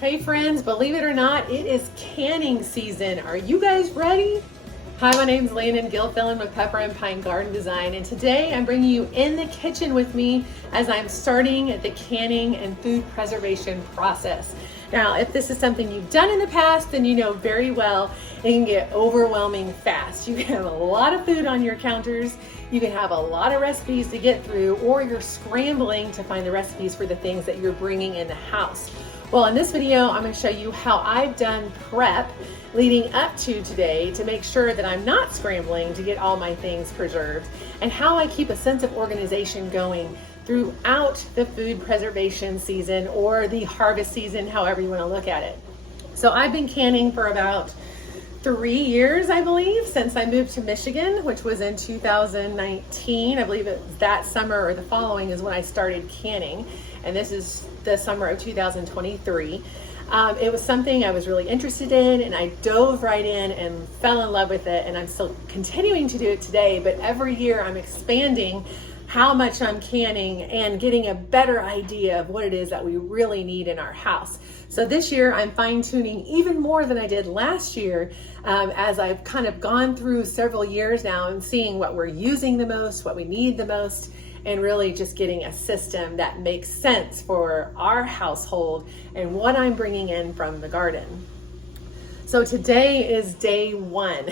Hey friends, believe it or not, it is canning season. Are you guys ready? Hi, my name is Landon Gilfillan with Pepper and Pine Garden Design, and today I'm bringing you in the kitchen with me as I'm starting the canning and food preservation process. Now, if this is something you've done in the past, then you know very well it can get overwhelming fast. You can have a lot of food on your counters, you can have a lot of recipes to get through, or you're scrambling to find the recipes for the things that you're bringing in the house. Well, in this video, I'm going to show you how I've done prep leading up to today to make sure that I'm not scrambling to get all my things preserved, and how I keep a sense of organization going throughout the food preservation season or the harvest season, however you want to look at it. So I've been canning for about 3 years, I believe, since I moved to Michigan, which was in 2019. I believe it was that summer or the following is when I started canning, and this is the summer of 2023. It was something I was really interested in, and I dove right in and fell in love with it, and I'm still continuing to do it today, but every year I'm expanding how much I'm canning and getting a better idea of what it is that we really need in our house. So this year I'm fine-tuning even more than I did last year, as I've kind of gone through several years now and seeing what we're using the most, what we need the most, and really just getting a system that makes sense for our household and what I'm bringing in from the garden. So today is day one.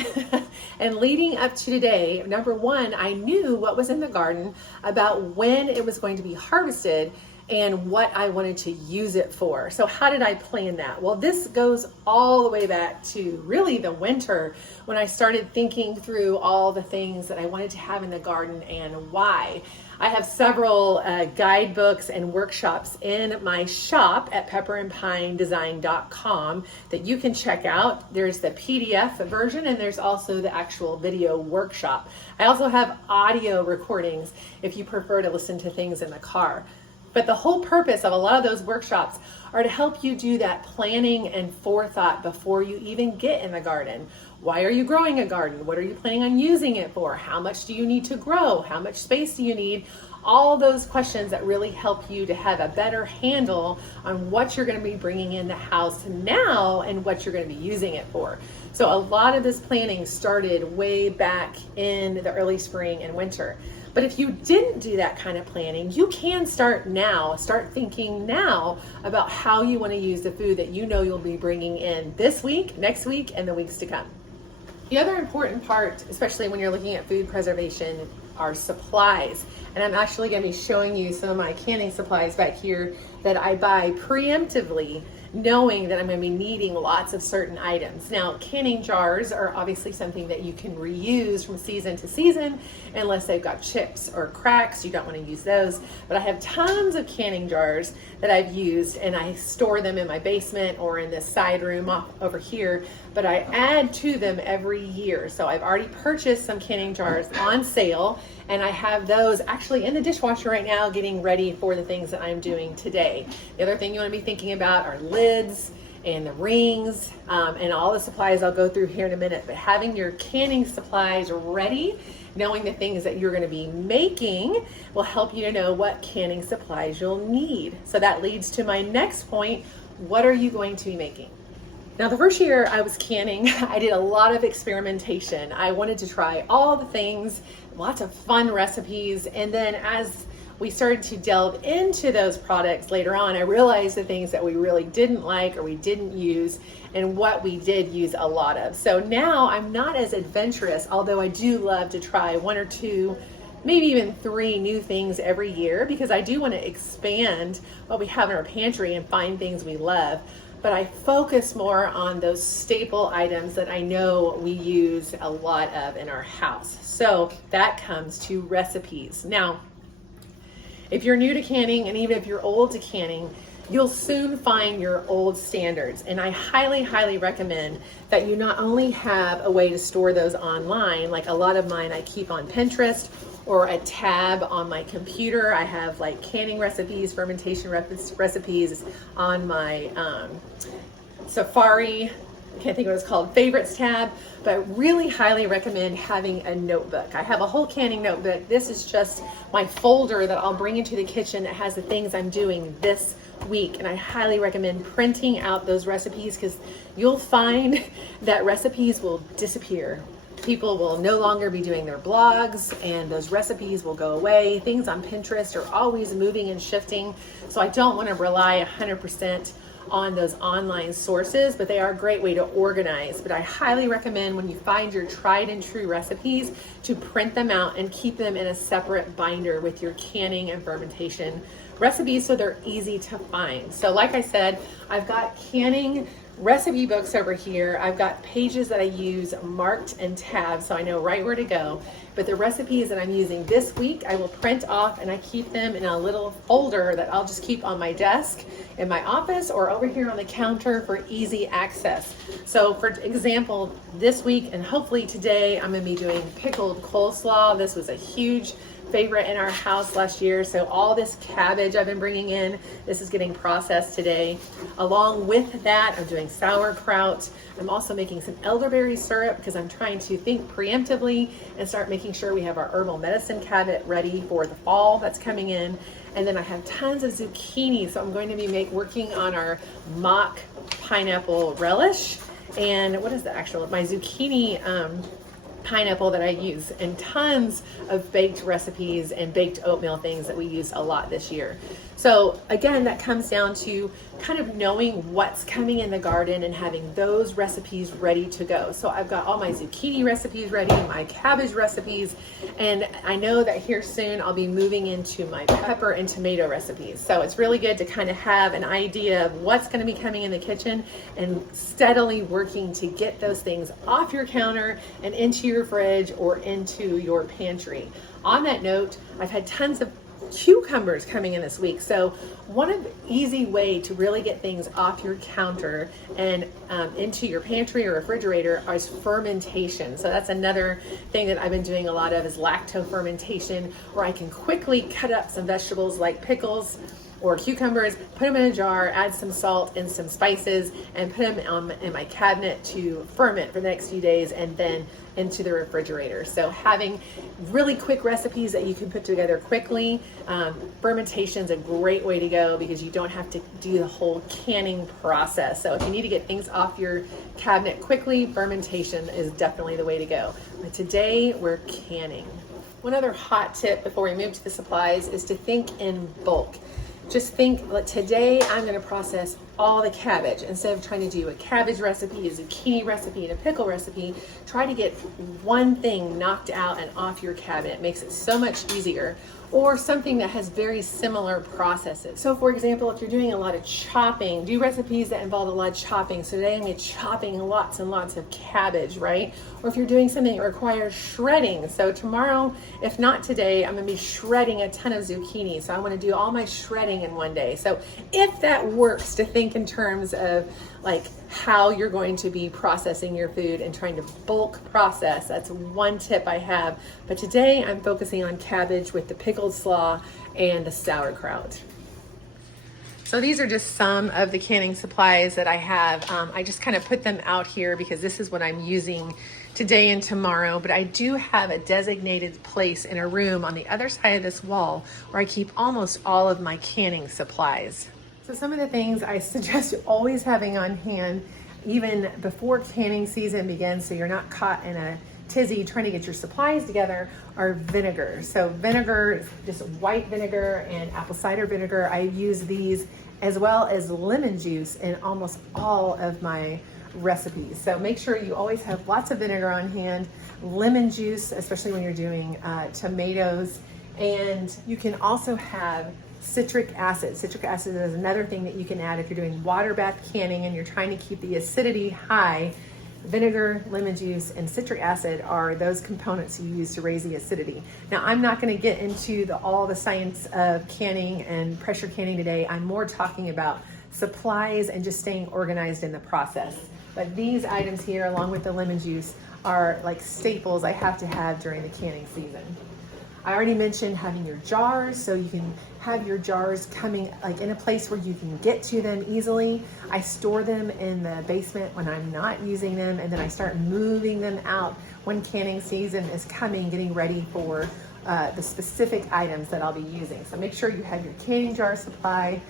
And leading up to today, number one, I knew what was in the garden, about when it was going to be harvested, and what I wanted to use it for. So how did I plan that? Well, this goes all the way back to really the winter, when I started thinking through all the things that I wanted to have in the garden and why. I have several guidebooks and workshops in my shop at pepperandpinedesign.com that you can check out. There's the PDF version, and there's also the actual video workshop. I also have audio recordings if you prefer to listen to things in the car. But the whole purpose of a lot of those workshops are to help you do that planning and forethought before you even get in the garden. Why are you growing a garden? What are you planning on using it for? How much do you need to grow? How much space do you need? All those questions that really help you to have a better handle on what you're going to be bringing in the house now and what you're going to be using it for. So a lot of this planning started way back in the early spring and winter. But if you didn't do that kind of planning, you can start now. Start thinking now about how you want to use the food that you know you'll be bringing in this week, next week, and the weeks to come. The other important part, especially when you're looking at food preservation, are supplies. And I'm actually going to be showing you some of my canning supplies back here that I buy preemptively, knowing that I'm going to be needing lots of certain items. Now, canning jars are obviously something that you can reuse from season to season, unless they've got chips or cracks. You don't want to use those. But I have tons of canning jars that I've used, and I store them in my basement or in this side room off over here, but I add to them every year. So I've already purchased some canning jars on sale, and I have those actually in the dishwasher right now, getting ready for the things that I'm doing today. The other thing you want to be thinking about are lids and the rings, and all the supplies I'll go through here in a minute. But having your canning supplies ready, knowing the things that you're going to be making, will help you to know what canning supplies you'll need. So that leads to my next point. What are you going to be making? Now, the first year I was canning, I did a lot of experimentation. I wanted to try all the things, lots of fun recipes, and then as we started to delve into those products later on, I realized the things that we really didn't like or we didn't use, and what we did use a lot of. So now I'm not as adventurous, although I do love to try 1 or 2, maybe even 3 new things every year, because I do want to expand what we have in our pantry and find things we love. But I focus more on those staple items that I know we use a lot of in our house. So that comes to recipes. Now, if you're new to canning, and even if you're old to canning, you'll soon find your old standards. And I highly, highly recommend that you not only have a way to store those online, like a lot of mine I keep on Pinterest, or a tab on my computer. I have like canning recipes, fermentation recipes on my Safari I can't think of what it's called, favorites tab, but really highly recommend having a notebook. I have a whole canning notebook. This is just my folder that I'll bring into the kitchen that has the things I'm doing this week. And I highly recommend printing out those recipes, because you'll find that recipes will disappear. People will no longer be doing their blogs and those recipes will go away. Things on Pinterest are always moving and shifting. So I don't want to rely 100% on those online sources, but they are a great way to organize. But I highly recommend, when you find your tried and true recipes, to print them out and keep them in a separate binder with your canning and fermentation recipes so they're easy to find. So like I said, I've got canning recipe books over here. I've got pages that I use marked and tabbed so I know right where to go. But the recipes that I'm using this week, I will print off and I keep them in a little folder that I'll just keep on my desk in my office or over here on the counter for easy access. So for example, this week and hopefully today, I'm gonna be doing pickled coleslaw. This was a huge favorite in our house last year. So all this cabbage I've been bringing in, this is getting processed today. Along with that, I'm doing sauerkraut. I'm also making some elderberry syrup because I'm trying to think preemptively and start making sure we have our herbal medicine cabinet ready for the fall that's coming in. And then I have tons of zucchini. So I'm going to be working on our mock pineapple relish. And what is the actual, my zucchini pineapple that I use, and tons of baked recipes and baked oatmeal things that we used a lot this year. So again, that comes down to kind of knowing what's coming in the garden and having those recipes ready to go. So I've got all my zucchini recipes ready, my cabbage recipes, and I know that here soon I'll be moving into my pepper and tomato recipes. So it's really good to kind of have an idea of what's going to be coming in the kitchen and steadily working to get those things off your counter and into your fridge or into your pantry. On that note, I've had tons of cucumbers coming in this week. So one of the easy way to really get things off your counter and into your pantry or refrigerator is fermentation. So that's another thing that I've been doing a lot of, is lacto fermentation, where I can quickly cut up some vegetables like pickles or cucumbers, put them in a jar, add some salt and some spices, and put them in my cabinet to ferment for the next few days, and then into the refrigerator. So having really quick recipes that you can put together quickly, fermentation is a great way to go because you don't have to do the whole canning process. So if you need to get things off your cabinet quickly, fermentation is definitely the way to go. But today we're canning. One other hot tip before we move to the supplies is to think in bulk. Just think, like, today I'm going to process all the cabbage. Instead of trying to do a cabbage recipe, a zucchini recipe, and a pickle recipe, try to get one thing knocked out and off your cabinet. It makes it so much easier. Or something that has very similar processes. So for example, if you're doing a lot of chopping, do recipes that involve a lot of chopping. So today I'm going to be chopping lots and lots of cabbage, right? Or if you're doing something that requires shredding. So tomorrow, if not today, I'm going to be shredding a ton of zucchini. So I want to do all my shredding in one day. So if that works, to think in terms of like how you're going to be processing your food and trying to bulk process, that's one tip I have. But today I'm focusing on cabbage with the pickled slaw and the sauerkraut. So these are just some of the canning supplies that I have. I just kind of put them out here because this is what I'm using today and tomorrow, but I do have a designated place in a room on the other side of this wall where I keep almost all of my canning supplies. So some of the things I suggest always having on hand, even before canning season begins, so you're not caught in a tizzy trying to get your supplies together, are vinegar. So vinegar, just white vinegar and apple cider vinegar. I use these as well as lemon juice in almost all of my recipes. So make sure you always have lots of vinegar on hand, lemon juice, especially when you're doing tomatoes, and you can also have citric acid. Citric acid is another thing that you can add if you're doing water bath canning and you're trying to keep the acidity high. Vinegar, lemon juice, and citric acid are those components you use to raise the acidity. Now, I'm not going to get into all the science of canning and pressure canning today. I'm more talking about supplies and just staying organized in the process. But these items here, along with the lemon juice, are like staples I have to have during the canning season. I already mentioned having your jars, so you can have your jars coming like in a place where you can get to them easily. I store them in the basement when I'm not using them, and then I start moving them out when canning season is coming, getting ready for the specific items that I'll be using. So make sure you have your canning jar supply.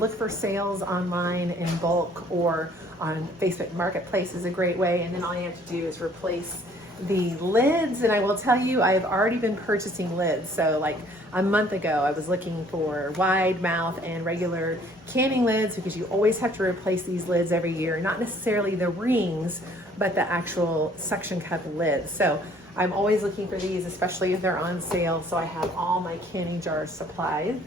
Look for sales online in bulk or on Facebook Marketplace is a great way. And then all you have to do is replace the lids. And I will tell you, I've already been purchasing lids. So like a month ago, I was looking for wide mouth and regular canning lids, because you always have to replace these lids every year, not necessarily the rings, but the actual suction cup lids. So I'm always looking for these, especially if they're on sale. So I have all my canning jars supplied.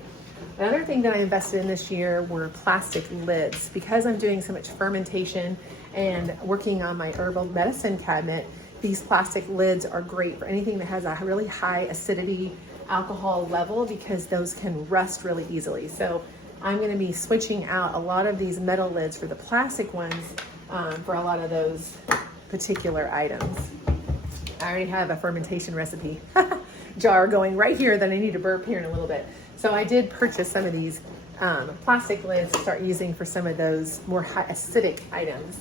Another thing that I invested in this year were plastic lids. Because I'm doing so much fermentation and working on my herbal medicine cabinet, these plastic lids are great for anything that has a really high acidity alcohol level, because those can rust really easily. So I'm going to be switching out a lot of these metal lids for the plastic ones for a lot of those particular items. I already have a fermentation recipe jar going right here that I need to burp here in a little bit. So I did purchase some of these plastic lids to start using for some of those more high acidic items.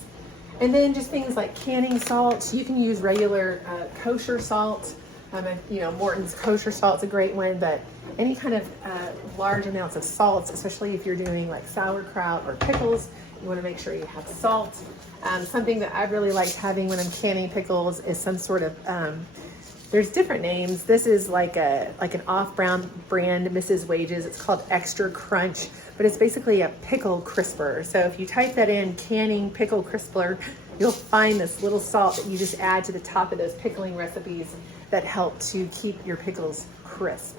And then just things like canning salt. You can use regular kosher salt. You know, Morton's kosher salt's a great one, but any kind of large amounts of salts, especially if you're doing like sauerkraut or pickles, you want to make sure you have salt. Something that I've really liked having when I'm canning pickles is some sort of, there's different names. This is like an off-brand brand, Mrs. Wages. It's called Extra Crunch, but it's basically a pickle crisper. So if you type that in, canning pickle crisper, you'll find this little salt that you just add to the top of those pickling recipes that help to keep your pickles crisp.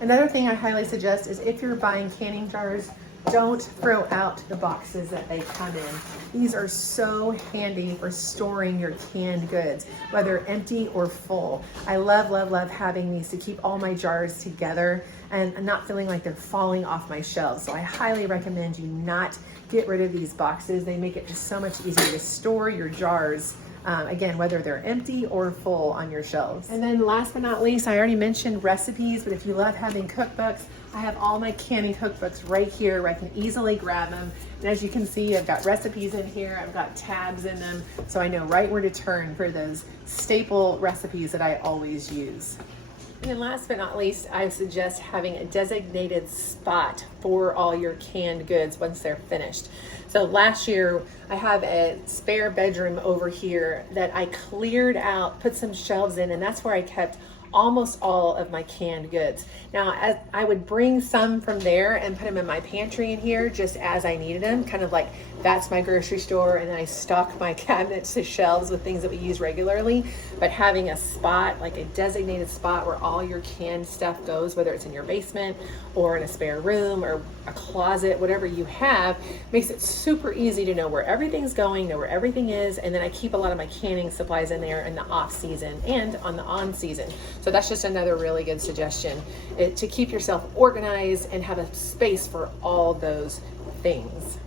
Another thing I highly suggest is if you're buying canning jars, don't throw out the boxes that they come in. These are so handy for storing your canned goods, whether empty or full. I love, love, love having these to keep all my jars together and not feeling like they're falling off my shelves. So I highly recommend you not get rid of these boxes. They make it just so much easier to store your jars. Again, whether they're empty or full on your shelves. And then last but not least, I already mentioned recipes, but if you love having cookbooks, I have all my canning cookbooks right here where I can easily grab them. And as you can see, I've got recipes in here, I've got tabs in them, so I know right where to turn for those staple recipes that I always use. And then last but not least, I suggest having a designated spot for all your canned goods once they're finished. So last year, I have a spare bedroom over here that I cleared out, put some shelves in, and that's where I kept almost all of my canned goods. Now, I would bring some from there and put them in my pantry in here just as I needed them, kind of like that's my grocery store, and then I stock my cabinets to shelves with things that we use regularly. But having a spot, like a designated spot where all your canned stuff goes, whether it's in your basement or in a spare room or a closet, whatever you have, makes it super easy to know where everything's going, know where everything is, and then I keep a lot of my canning supplies in there in the off season and on the on season. So that's just another really good suggestion, to keep yourself organized and have a space for all those things.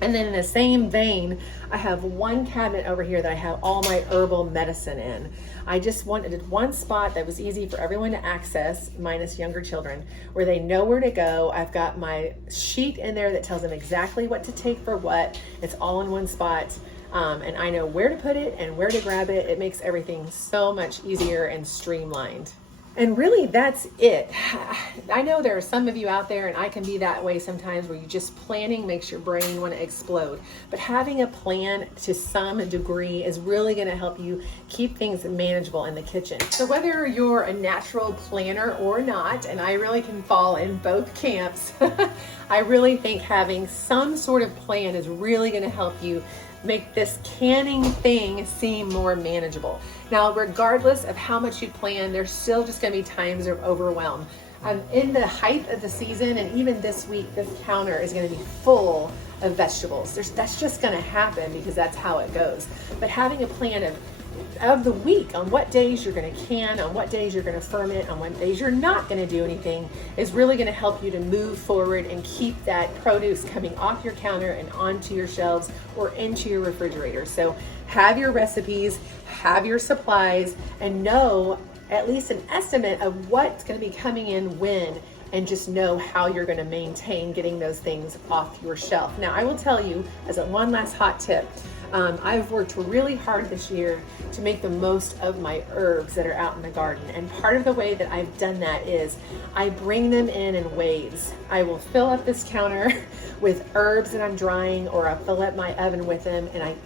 And then in the same vein, I have one cabinet over here that I have all my herbal medicine in. I just wanted one spot that was easy for everyone to access, minus younger children, where they know where to go. I've got my sheet in there that tells them exactly what to take for what. It's all in one spot. And I know where to put it and where to grab it. It makes everything so much easier and streamlined. And really, that's it. I know there are some of you out there, and I can be that way sometimes, where you just planning makes your brain want to explode. But having a plan to some degree is really going to help you keep things manageable in the kitchen. So whether you're a natural planner or not, and I really can fall in both camps, I really think having some sort of plan is really going to help you make this canning thing seem more manageable. Now, regardless of how much you plan, there's still just going to be times of overwhelm. In the height of the season, and even this week, this counter is going to be full of vegetables. That's just going to happen because that's how it goes. But having a plan of the week, on what days you're going to can, on what days you're going to ferment, on what days you're not going to do anything, is really going to help you to move forward and keep that produce coming off your counter and onto your shelves or into your refrigerator. So have your recipes, have your supplies, and know at least an estimate of what's going to be coming in when, and just know how you're going to maintain getting those things off your shelf. Now, I will tell you, as one last hot tip, I've worked really hard this year to make the most of my herbs that are out in the garden. And part of the way that I've done that is I bring them in waves. I will fill up this counter with herbs that I'm drying, or I'll fill up my oven with them, and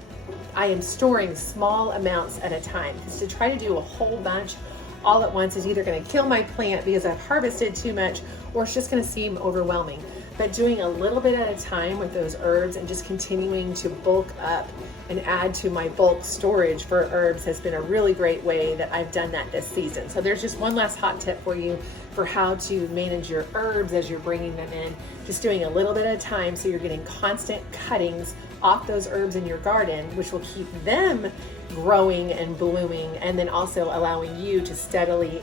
I am storing small amounts at a time, because to try to do a whole bunch all at once is either going to kill my plant because I've harvested too much, or it's just going to seem overwhelming. But doing a little bit at a time with those herbs and just continuing to bulk up and add to my bulk storage for herbs has been a really great way that I've done that this season. So there's just one last hot tip for you for how to manage your herbs as you're bringing them in. Just doing a little bit at a time, so you're getting constant cuttings off those herbs in your garden, which will keep them growing and blooming, and then also allowing you to steadily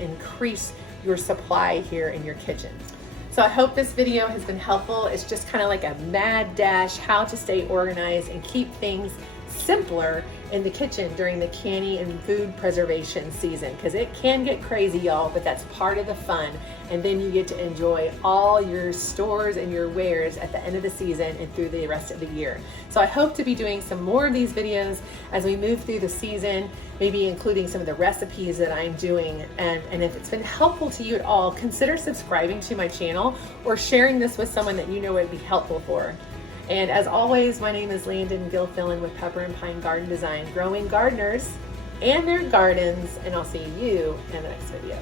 increase your supply here in your kitchen. So I hope this video has been helpful. It's just kind of like a mad dash how to stay organized and keep things simpler in the kitchen during the canning and food preservation season, because it can get crazy, y'all, but that's part of the fun. And then you get to enjoy all your stores and your wares at the end of the season and through the rest of the year. So I hope to be doing some more of these videos as we move through the season, maybe including some of the recipes that I'm doing. And if it's been helpful to you at all, consider subscribing to my channel or sharing this with someone that you know would be helpful for. And as always, my name is Landon Gilfillan with Pepper and Pine Garden Design, growing gardeners and their gardens, and I'll see you in the next video.